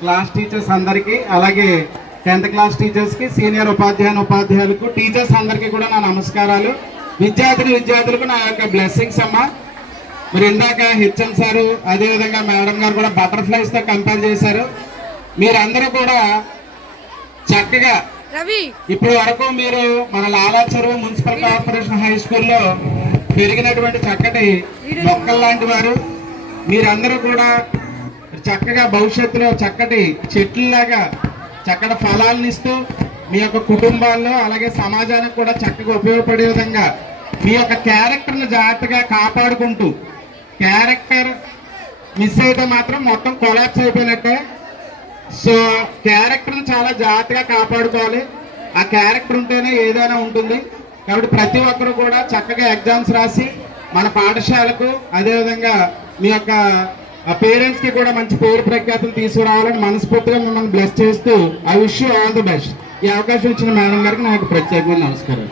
Class teachers అందరికీ, అలాగే 10th class టీచర్స్కి, సీనియర్ ఉపాధ్యాయులకు, టీచర్స్ అందరికీ కూడా నా నమస్కారాలు. విద్యార్థులకు నా యొక్క బ్లెస్సింగ్స్ అమ్మ. మీరు ఇందాక హెచ్ఎం సారు అదేవిధంగా మేడం గారు కూడా బటర్ఫ్లైస్తో కంపేర్ చేశారు. మీరందరూ కూడా చక్కగా ఇప్పటి వరకు మీరు మన లాలా చెరువు మున్సిపల్ కార్పొరేషన్ హై స్కూల్లో పెరిగినటువంటి చక్కటి మొక్కలు లాంటి వారు. మీరందరూ కూడా చక్కగా భవిష్యత్తులో చక్కటి చెట్లలాగా చక్కటి ఫలాలను ఇస్తూ మీ యొక్క కుటుంబాల్లో అలాగే సమాజానికి కూడా చక్కగా ఉపయోగపడే విధంగా మీ యొక్క క్యారెక్టర్ను జాగ్రత్తగా కాపాడుకుంటూ, క్యారెక్టర్ మిస్ అయితే మాత్రం మొత్తం కొలాప్స్ అయిపోయినట్టే. సో క్యారెక్టర్ని చాలా జాగ్రత్తగా కాపాడుకోవాలి. ఆ క్యారెక్టర్ ఉంటేనే ఏదైనా ఉంటుంది. కాబట్టి ప్రతి ఒక్కరు కూడా చక్కగా ఎగ్జామ్స్ రాసి మన పాఠశాలకు అదేవిధంగా మీ యొక్క పేరెంట్స్కి కూడా మంచి పేరు ప్రఖ్యాతులు తీసుకురావాలని మనస్ఫూర్తిగా మిమ్మల్ని బ్లెస్ చేస్తూ I wish you all the best. ఈ అవకాశం ఇచ్చిన మేడం గారికి నాకు ప్రత్యేకంగా నమస్కారం.